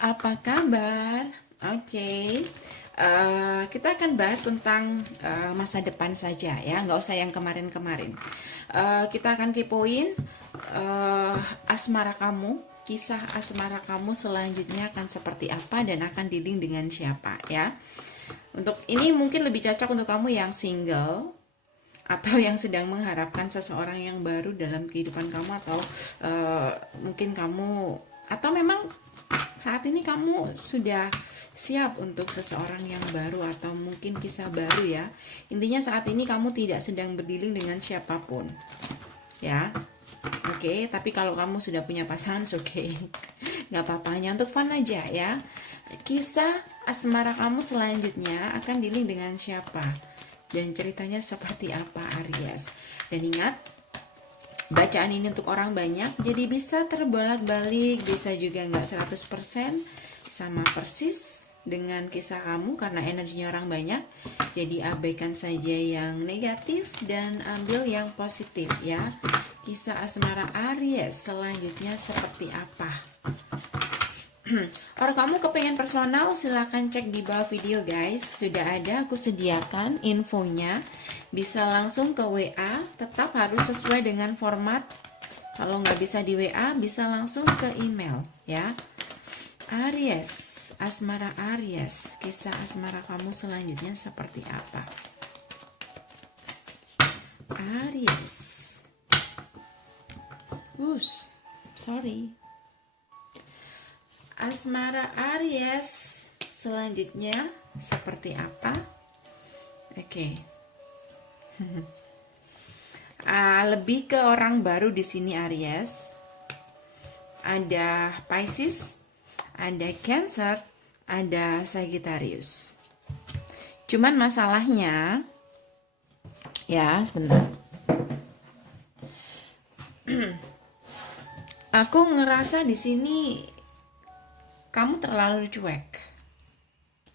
apa kabar? Oke, kita akan bahas tentang masa depan saja ya, nggak usah yang kemarin-kemarin. Kita akan kepoin asmara kamu, kisah asmara kamu selanjutnya akan seperti apa dan akan dealing dengan siapa ya. Untuk ini mungkin lebih cocok untuk kamu yang single atau yang sedang mengharapkan seseorang yang baru dalam kehidupan kamu, atau mungkin kamu, atau memang saat ini kamu sudah siap untuk seseorang yang baru atau mungkin kisah baru ya. Intinya saat ini kamu tidak sedang berdealing dengan siapapun ya. Oke, tapi kalau kamu sudah punya pasangan, oke, nggak apa-apa, hanya untuk fun aja ya. Kisah asmara kamu selanjutnya akan dealing dengan siapa dan ceritanya seperti apa, Aries. Dan ingat, bacaan ini untuk orang banyak, jadi bisa terbolak-balik, bisa juga nggak 100% sama persis dengan kisah kamu karena energinya orang banyak. Jadi abaikan saja yang negatif dan ambil yang positif ya. Kisah asmara Aries selanjutnya seperti apa? Orang kamu kepengen personal, silahkan cek di bawah video guys. Sudah ada aku sediakan infonya. Bisa langsung ke WA, tetap harus sesuai dengan format. Kalau nggak bisa di WA, bisa langsung ke email ya. Aries, asmara Aries, kisah asmara kamu selanjutnya seperti apa? Aries. Sorry. Asmara Aries selanjutnya seperti apa? Oke. Lebih ke orang baru di sini Aries. Ada Pisces, ada Cancer, ada Sagittarius. Cuman masalahnya ya, sebentar. Aku ngerasa di sini kamu terlalu cuek,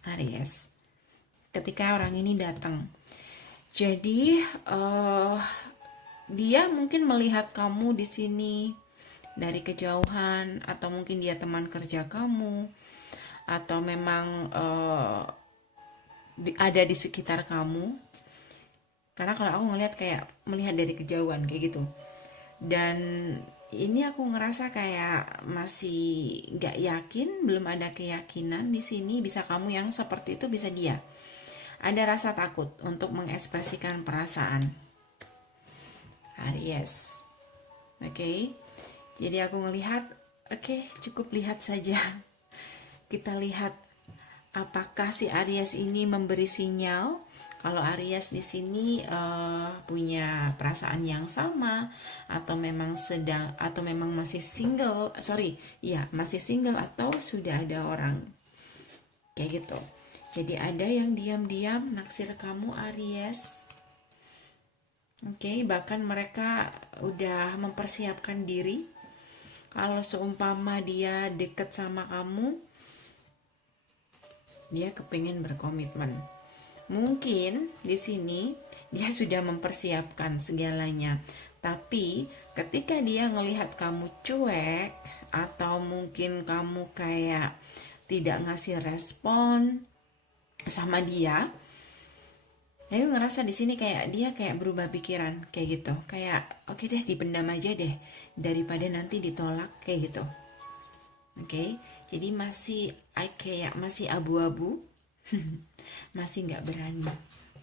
Aries, ketika orang ini datang. Jadi dia mungkin melihat kamu di sini dari kejauhan, atau mungkin dia teman kerja kamu, atau memang ada di sekitar kamu. Karena kalau aku ngelihat kayak melihat dari kejauhan kayak gitu. Dan ini aku ngerasa kayak masih nggak yakin, belum ada keyakinan di sini. Bisa kamu yang seperti itu, bisa dia. Ada rasa takut untuk mengekspresikan perasaan, Aries. Oke. Jadi aku ngelihat, oke, cukup lihat saja. Kita lihat apakah si Aries ini memberi sinyal. Kalau Aries di sini punya perasaan yang sama, atau memang sedang, atau memang masih single, masih single atau sudah ada orang, kayak gitu. Jadi ada yang diam-diam naksir kamu Aries. Oke, bahkan mereka udah mempersiapkan diri. Kalau seumpama dia deket sama kamu, dia kepingin berkomitmen. Mungkin di sini dia sudah mempersiapkan segalanya, tapi ketika dia ngelihat kamu cuek, atau mungkin kamu kayak tidak ngasih respon sama dia, aku ngerasa di sini kayak dia kayak berubah pikiran kayak gitu, kayak oke deh, dipendam aja deh daripada nanti ditolak kayak gitu. Oke, jadi masih kayak masih abu-abu. Masih nggak berani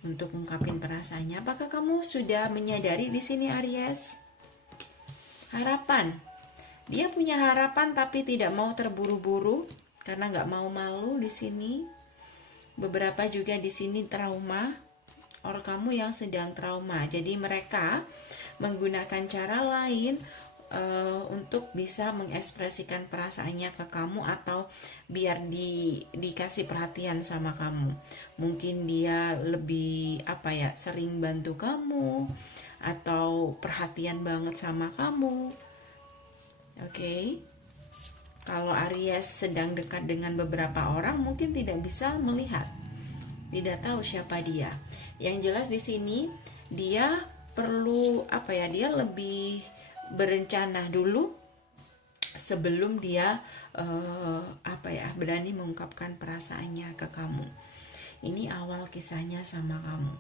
untuk ungkapin perasaannya. Apakah kamu sudah menyadari di sini Aries? Harapan. Dia punya harapan tapi tidak mau terburu-buru karena nggak mau malu di sini. Beberapa juga di sini trauma. Orang kamu yang sedang trauma. Jadi mereka menggunakan cara lain untuk bisa mengekspresikan perasaannya ke kamu, atau biar dikasih perhatian sama kamu. Mungkin dia lebih sering bantu kamu, atau perhatian banget sama kamu. Oke. Kalau Aries sedang dekat dengan beberapa orang, mungkin tidak bisa melihat, tidak tahu siapa dia. Yang jelas di sini dia perlu dia lebih berencana dulu sebelum dia berani mengungkapkan perasaannya ke kamu. Ini awal kisahnya sama kamu.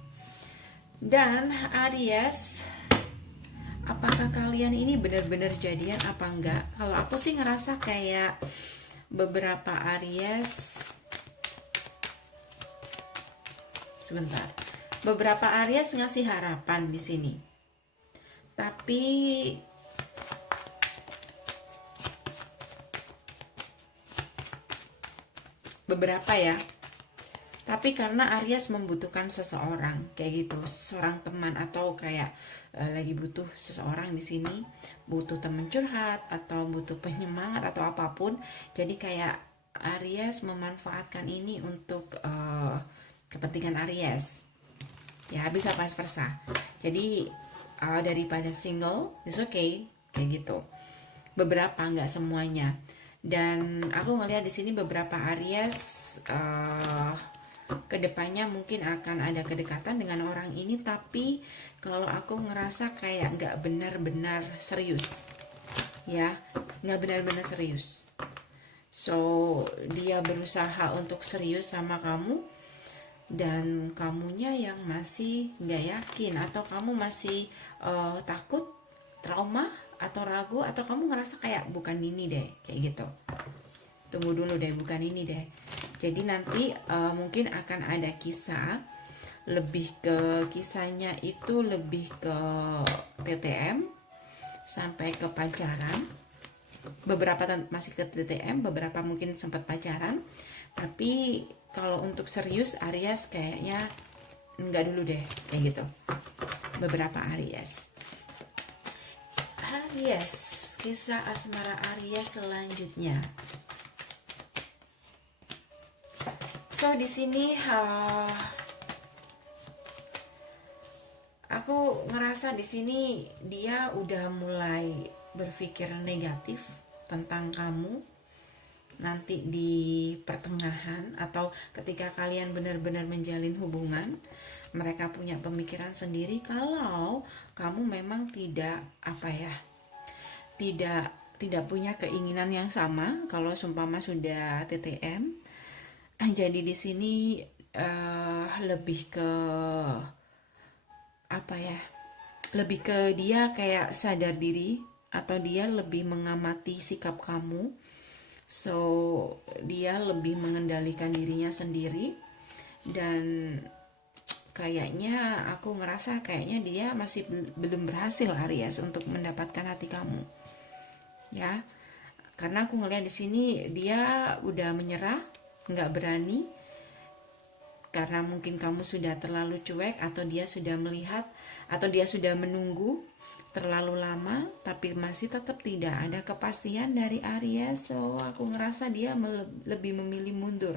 Dan Aries, apakah kalian ini benar-benar jadian apa enggak? Kalau aku sih ngerasa kayak beberapa Aries, beberapa Aries ngasih harapan di sini. Tapi beberapa ya. Tapi karena Aries membutuhkan seseorang kayak gitu, seorang teman atau kayak lagi butuh seseorang di sini, butuh teman curhat atau butuh penyemangat atau apapun. Jadi kayak Aries memanfaatkan ini untuk kepentingan Aries. Ya, bisa vice versa. Jadi daripada single, it's okay kayak gitu. Beberapa, nggak semuanya. Dan aku ngelihat di sini beberapa Aries kedepannya mungkin akan ada kedekatan dengan orang ini, tapi kalau aku ngerasa kayak nggak benar-benar serius, ya, nggak benar-benar serius. So dia berusaha untuk serius sama kamu, dan kamunya yang masih nggak yakin, atau kamu masih takut, trauma, atau ragu, atau kamu ngerasa kayak bukan ini deh, kayak gitu. Tunggu dulu deh, bukan ini deh. Jadi nanti mungkin akan ada kisah, lebih ke kisahnya itu lebih ke TTM sampai ke pacaran. Beberapa masih ke TTM, beberapa mungkin sempat pacaran. Tapi kalau untuk serius Aries kayaknya enggak dulu deh, kayak gitu. Beberapa Aries, kisah asmara Aries selanjutnya. So di sini aku ngerasa di sini dia udah mulai berpikir negatif tentang kamu nanti di pertengahan, atau ketika kalian benar-benar menjalin hubungan. Mereka punya pemikiran sendiri kalau kamu memang tidak tidak punya keinginan yang sama kalau seumpama sudah TTM. Jadi di sini lebih ke lebih ke dia kayak sadar diri, atau dia lebih mengamati sikap kamu. So dia lebih mengendalikan dirinya sendiri, dan kayaknya aku ngerasa kayaknya dia masih belum berhasil Aries untuk mendapatkan hati kamu, ya. Karena aku ngeliat di sini dia udah menyerah, nggak berani, karena mungkin kamu sudah terlalu cuek, atau dia sudah melihat, atau dia sudah menunggu terlalu lama, tapi masih tetap tidak ada kepastian dari Aries. So aku ngerasa dia lebih memilih mundur,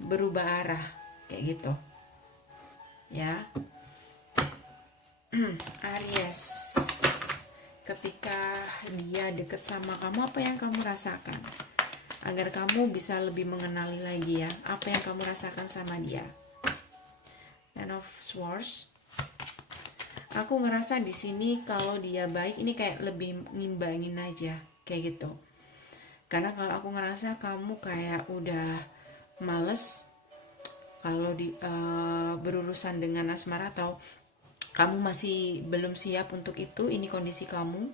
berubah arah kayak gitu, ya. Aries, ketika dia deket sama kamu, apa yang kamu rasakan? Agar kamu bisa lebih mengenali lagi ya, apa yang kamu rasakan sama dia. Ten of Swords. Aku ngerasa di sini kalau dia baik, ini kayak lebih ngimbangin aja, kayak gitu. Karena kalau aku ngerasa kamu kayak udah males kalau berurusan dengan asmara, atau kamu masih belum siap untuk itu, ini kondisi kamu.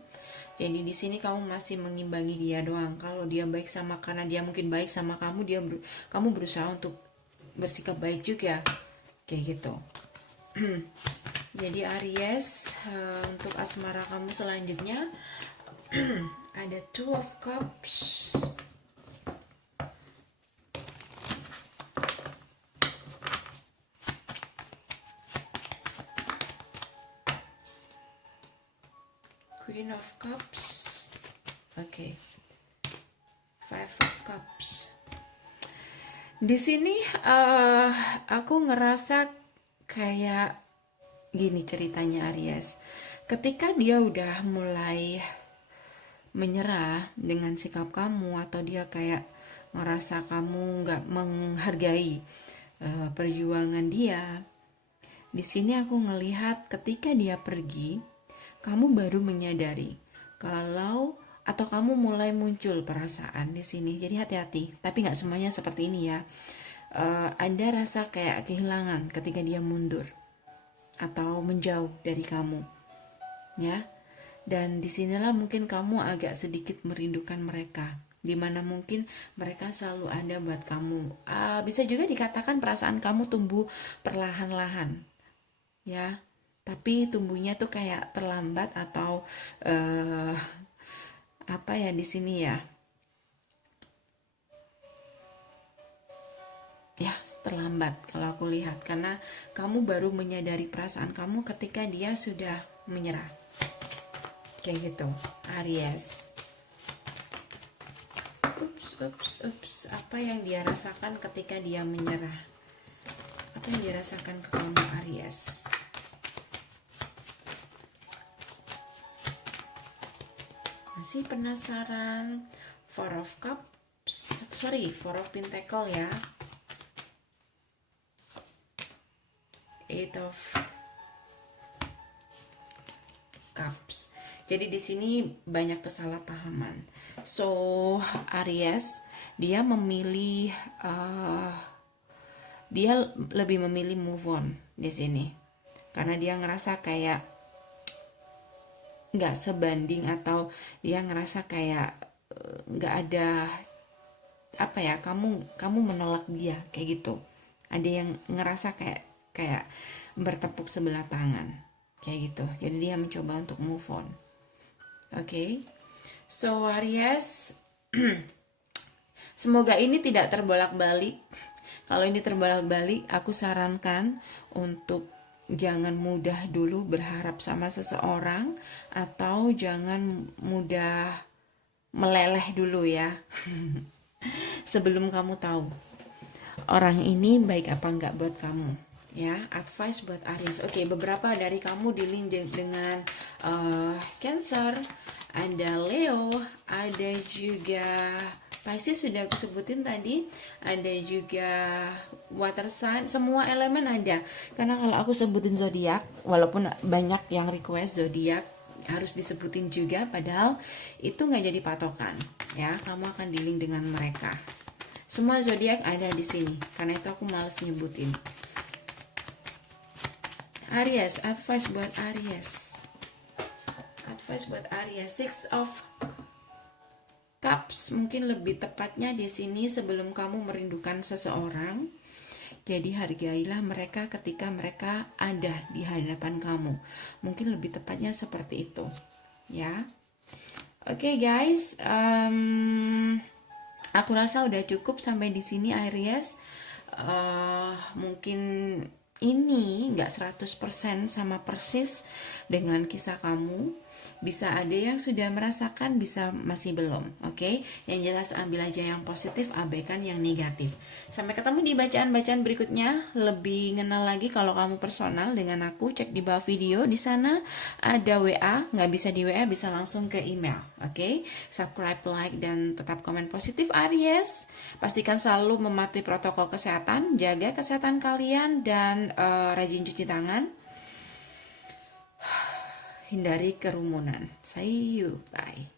Jadi di sini kamu masih mengimbangi dia doang. Kalau dia baik karena dia mungkin baik sama kamu, kamu berusaha untuk bersikap baik juga, kayak gitu. Jadi Aries, untuk asmara kamu selanjutnya ada Two of Cups, Queen of Cups, Five of Cups. Di sini aku ngerasa kayak gini ceritanya Aries. Ketika dia udah mulai menyerah dengan sikap kamu, atau dia kayak ngerasa kamu nggak menghargai perjuangan dia, di sini aku ngelihat ketika dia pergi, kamu baru menyadari kalau atau kamu mulai muncul perasaan di sini. Jadi hati-hati, tapi nggak semuanya seperti ini ya. Ada rasa kayak kehilangan ketika dia mundur atau menjauh dari kamu, ya. Dan disinilah mungkin kamu agak sedikit merindukan mereka, dimana mungkin mereka selalu ada buat kamu. Bisa juga dikatakan perasaan kamu tumbuh perlahan-lahan, ya. Tapi tumbuhnya tuh kayak terlambat atau apa ya di sini ya? Ya, terlambat kalau aku lihat, karena kamu baru menyadari perasaan kamu ketika dia sudah menyerah. Kayak gitu, Aries. Ups, apa yang dia rasakan ketika dia menyerah? Apa yang dirasakan ke kamu, Aries? Masih penasaran? Four of Pentacle ya. Eight of Cups. Jadi di sini banyak kesalahpahaman. So Aries, dia memilih dia lebih memilih move on di sini, karena dia ngerasa kayak nggak sebanding, atau dia ngerasa kayak nggak ada apa ya, kamu menolak dia kayak gitu. Ada yang ngerasa kayak bertepuk sebelah tangan kayak gitu. Jadi dia mencoba untuk move on. Oke. So Aries, semoga ini tidak terbolak-balik. Kalau ini terbolak-balik, aku sarankan untuk jangan mudah dulu berharap sama seseorang, atau jangan mudah meleleh dulu ya. Sebelum kamu tahu orang ini baik apa enggak buat kamu, ya. Advice buat Aries. Oke, beberapa dari kamu di-link dengan Cancer, ada Leo, ada juga Pisces, sudah aku sebutin tadi, ada juga water sign, semua elemen ada. Karena kalau aku sebutin zodiak, walaupun banyak yang request zodiak harus disebutin juga, padahal itu nggak jadi patokan, ya. Kamu akan di-link dengan mereka. Semua zodiak ada di sini, karena itu aku males nyebutin. Aries, advice buat Aries. Six of Cups, mungkin lebih tepatnya di sini sebelum kamu merindukan seseorang. Jadi hargailah mereka ketika mereka ada di hadapan kamu. Mungkin lebih tepatnya seperti itu, ya. Oke, guys, aku rasa udah cukup sampai di sini, Aries. Mungkin ini nggak 100% sama persis dengan kisah kamu. Bisa ada yang sudah merasakan, bisa masih belum. Oke. Yang jelas ambil aja yang positif, abaikan yang negatif. Sampai ketemu di bacaan-bacaan berikutnya. Lebih kenal lagi kalau kamu personal dengan aku, cek di bawah video. Di sana ada WA, nggak bisa di WA, bisa langsung ke email. Oke. Subscribe, like, dan tetap komen positif, Aries. Pastikan selalu mematuhi protokol kesehatan, jaga kesehatan kalian, dan rajin cuci tangan. Hindari kerumunan. See you. Bye.